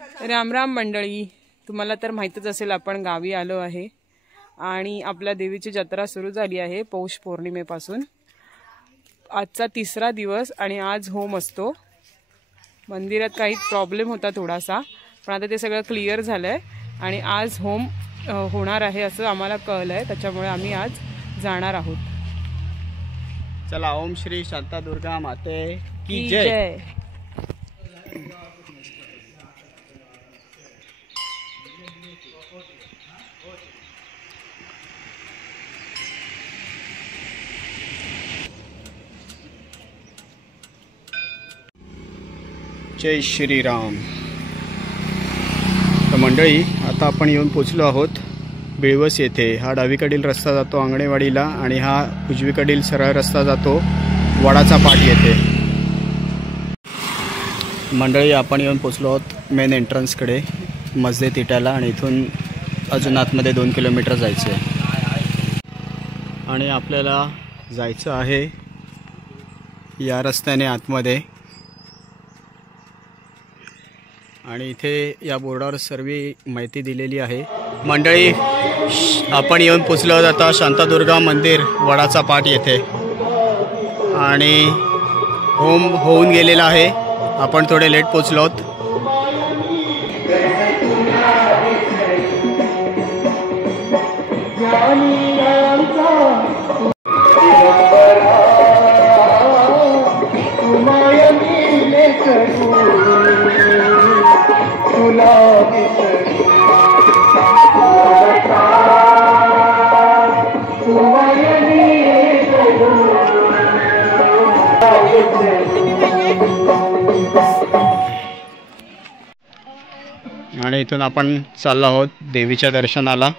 राम राम मंडळी, तुम्हाला तर माहीतच असेल आपण गावी आलो आहे आणि आपल्या देवीची जत्रा सुरू झाली आहे पौष पौर्णिमेपासून। आजचा तिसरा दिवस आणि आज होम असतो। मंदिरात काही प्रॉब्लेम होता थोडासा, पण आता ते सगळं क्लिअर झालंय आणि आज होम होणार आहे असं आम्हाला कळलंय, त्याच्यामुळे आम्ही आज जाणार आहोत। चला, ओम श्री शांतादुर्गा माते की जय। जय श्रीराम। तर मंडळी, आता आपण येऊन पोचलो आहोत बिळवस येथे। हा डावीकडील रस्ता जातो अंगणेवाडीला आणि हा उजवीकडील सरळ रस्ता जातो वडाचा पाट येथे। मंडळी, आपण येऊन पोचलो आहोत मेन एंट्रन्सकडे मस्जिद इटाला आणि इथून अजून आतमध्ये 2 किलोमीटर जायचं आहे आणि आपल्याला जायचं आहे या रस्त्याने आतमध्ये। आणि इथे या बोर्डावर सर्व माहिती दिलेली आहे। मंडळी, आपण येऊन पोचलो आहोत आता शांतादुर्गा मंदिर वडाचा पाट येथे आणि होम होऊन गेलेला आहे। आपण थोडे लेट पोचलो आहोत। आणि इथून आपण चाललो आहोत देवीच्या दर्शनाला।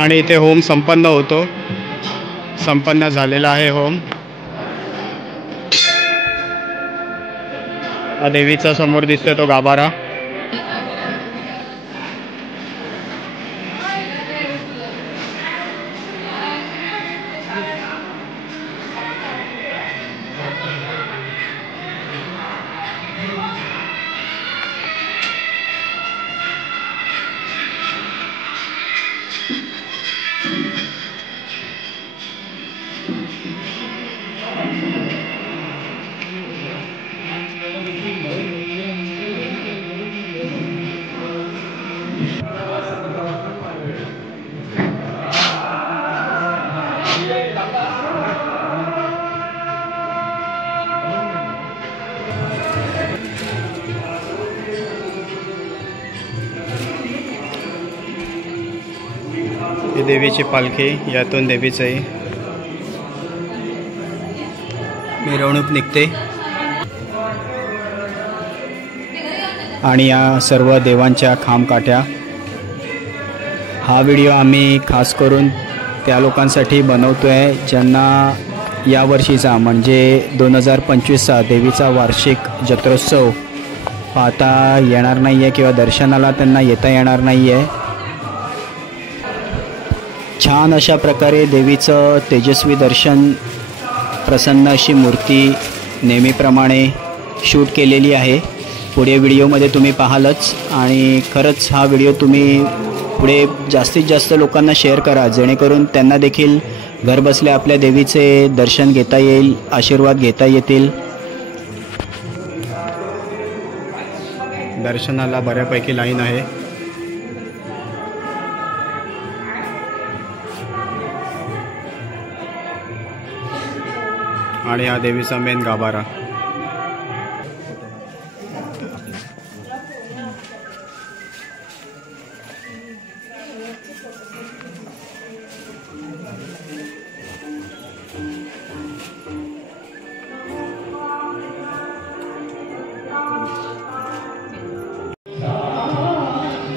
आणि इथे होम संपन्न होतो, संपन्न झालेला आहे होम। देवीचा समोर दिसतोय तो गाभारा। ही देवीची पालखी, यातून देवीची मिरवणूक निघते आणि या सर्व देवांच्या खामकाठ्या। हा व्हिडिओ आम्ही खास करून त्या लोकांसाठी बनवतोय ज्यांना या वर्षीचा म्हणजे 2025चा देवीचा वार्षिक जत्रोत्सव पाहता येणार नाही आहे किंवा दर्शनाला त्यांना येता येणार नाही आहे। छान अशा प्रकारे देवीचं तेजस्वी दर्शन, प्रसन्न अशी मूर्ती नेहमीप्रमाणे शूट केलेली आहे. पुढे व्हिडिओमध्ये तुम्ही पाहालच आणि खरंच हा व्हिडिओ तुम्ही पुढे जास्तीत जास्त लोकांना शेअर करा, जेणेकरून त्यांना देखील घरबसल्या आपल्या देवीचे दर्शन घेता येईल, आशीर्वाद घेता येतील. दर्शनाला बऱ्यापैकी लाईन आहे. आणि हा देवीचा मेन गाभारा.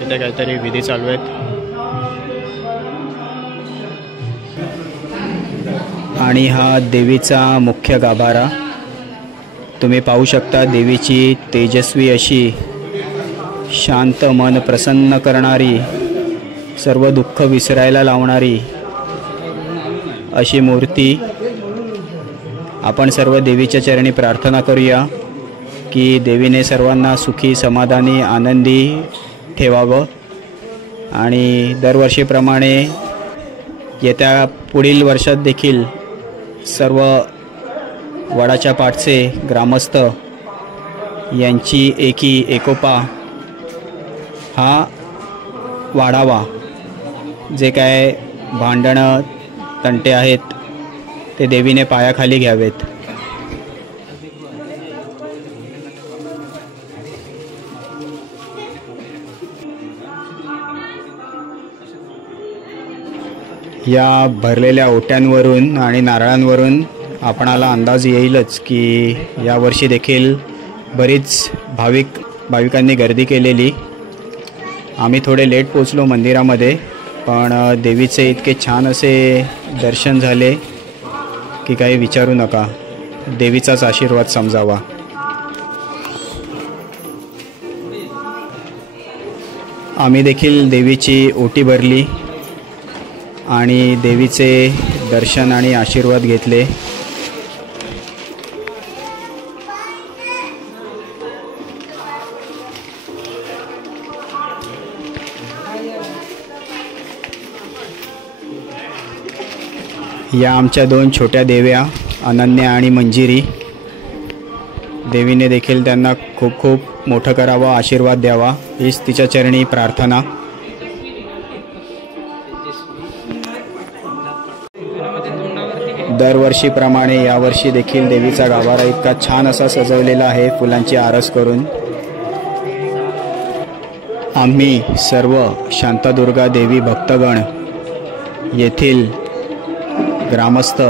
इथे काहीतरी विधी चालू आहेत. आणि हा देवीचा मुख्य गाभारा तुम्ही पाहू शकता. देवीची तेजस्वी अशी, शांत मन प्रसन्न करणारी, सर्व दुःख विसरायला लावणारी अशी मूर्ती. आपण सर्व देवीच्या चरणी प्रार्थना करूया की देवीने सर्वांना सुखी, समाधानी, आनंदी ठेवावं. आणि दरवर्षीप्रमाणे येत्या पुढील वर्षात देखील सर्व वडाच्या पाठचे ग्रामस्थ यांची एकोपा हा वाढावा. जे काय भांडणं तंटे आहेत ते देवीने पायाखाली घ्यावेत. या भरलेल्या ओट्यांवरून आणि नारळांवरून आपणाला अंदाज येईलच की यावर्षी देखील बरीच भाविकांनी गर्दी केलेली. आम्ही थोडे लेट पोचलो मंदिरामध्ये, पण देवीचे इतके छान असे दर्शन झाले की काही विचारू नका. देवीचाच आशीर्वाद समजावा. आम्ही देखील देवीची ओटी भरली आणि देवीचे दर्शन आणि आशीर्वाद घेतले. या आमच्या 2 छोट्या देव्या, अनन्या आणि मंजिरी. देवीने देखील त्यांना खूप खूप मोठं करावं, आशीर्वाद द्यावा, हीच तिच्या चरणी प्रार्थना. दरवर्षीप्रमाणे यावर्षी देखील देवीचा गाभारा इतका छान असा सजवलेला आहे फुलांची आरस करून. आम्ही सर्व शांतादुर्गा देवी भक्तगण, येथील ग्रामस्थ,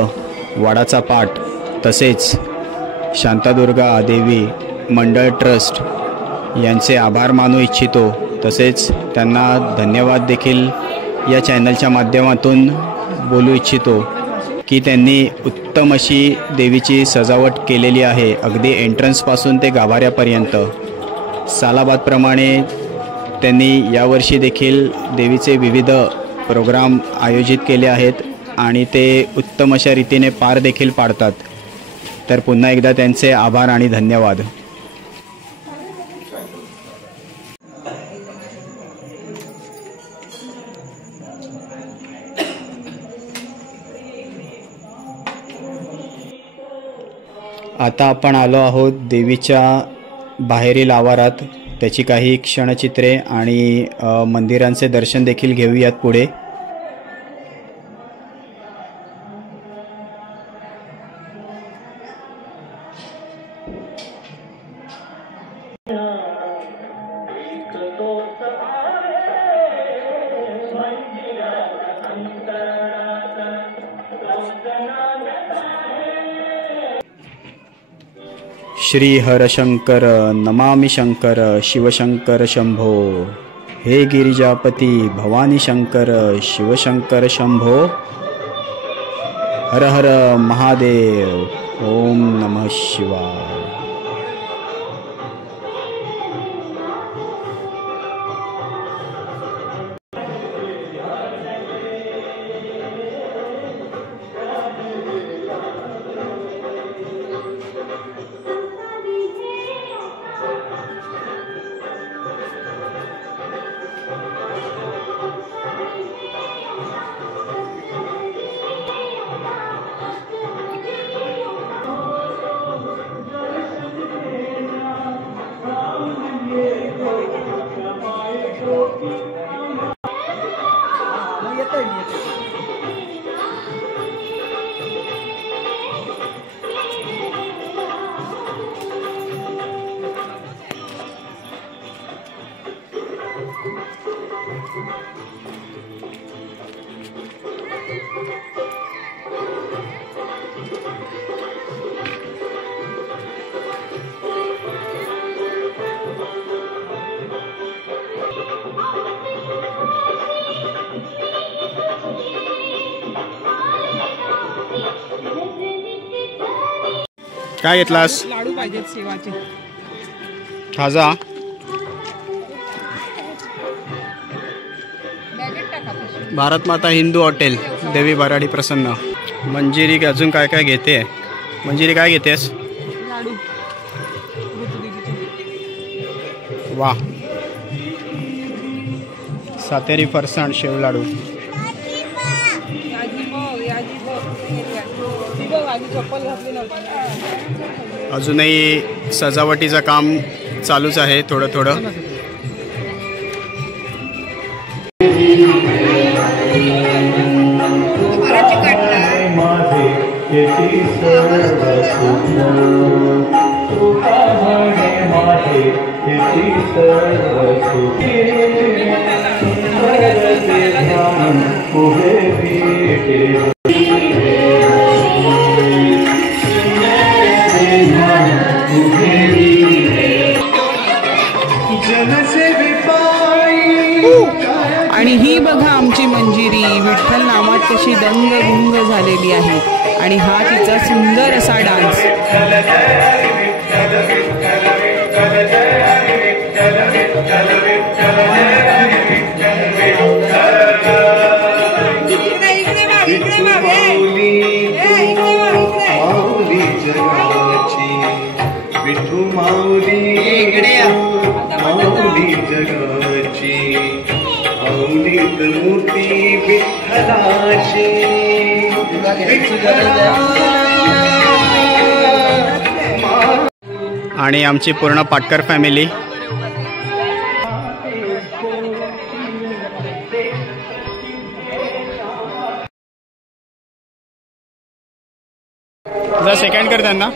वडाचा पाट तसेच शांतादुर्गा देवी मंडळ ट्रस्ट यांचे आभार मानू इच्छितो. तसेच त्यांना धन्यवाद देखील या चॅनलच्या माध्यमातून बोलू इच्छितो की त्यांनी उत्तम अशी देवीची सजावट केलेली आहे. अगदी एंट्रन्सपासून ते गाभाऱ्यापर्यंत सालाबादप्रमाणे त्यांनी यावर्षी देखील देवीचे विविध प्रोग्राम आयोजित केले आहेत आणि ते उत्तम अशा रीतीने पार देखील पाडतात. तर पुन्हा एकदा त्यांचे आभार आणि धन्यवाद. आता आपण आलो आहोत देवीच्या बाहेरील आवारात. त्याची काही क्षणचित्रे आणि मंदिरांचे दर्शन देखील घेऊयात पुढे. श्री हरशंकर नमामि शंकर शिवशंकर शंभो. हे गिरिजापती भवानी शंकर शिवशंकर शंभो. हर हर महादेव. ओम नमः शिवाय. काय घेतलास? लाडू पाहिजेत सेवाचे. खाजा. भारत माता हिंदू हॉटेल, देवी बराडी प्रसन्न. मंजिरी अजून काय काय घेते? मंजिरी काय घेतेस? लाडू. वा. सातेरी फरसाण शेव लाडू. अजूनही सजावटीचं काम चालूच आहे थोडं थोडं. आणि ही बघा आमची मंजिरी विठ्ठल नामात कशी दंग गुंग झालेली आहे. आणि हा तिचा सुंदर असा डान्स. विठू माऊली माऊली जगाची माऊलीत मूर्ती विठ्ठलाची. आणि आमची पूर्ण पाटकर फॅमिली. जरा सेकंड कर त्यांना.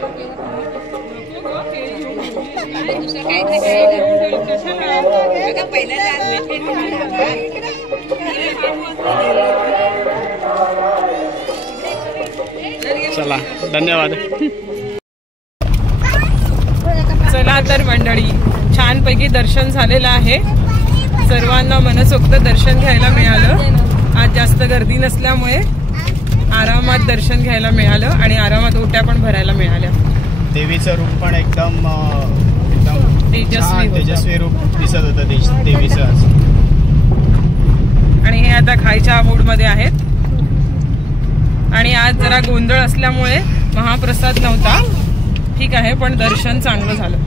चला धन्यवाद. चला तर मंडळी, छानपैकी दर्शन झालेलं आहे. सर्वांना मनसोक्त दर्शन घ्यायला मिळालं. आज जास्त गर्दी नसल्यामुळे आरामात दर्शन घ्यायला मिळालं आणि आरामात ओट्या पण भरायला मिळाल्या. देवीचं रूप पण एकदम तेजस्वी रूप दिसत होतं देवीचं. आणि हे आता खायच्या मूडमध्ये आहेत. आणि आज जरा गोंधळ असल्यामुळे महाप्रसाद नव्हता. ठीक आहे, पण दर्शन चांगलं झालं.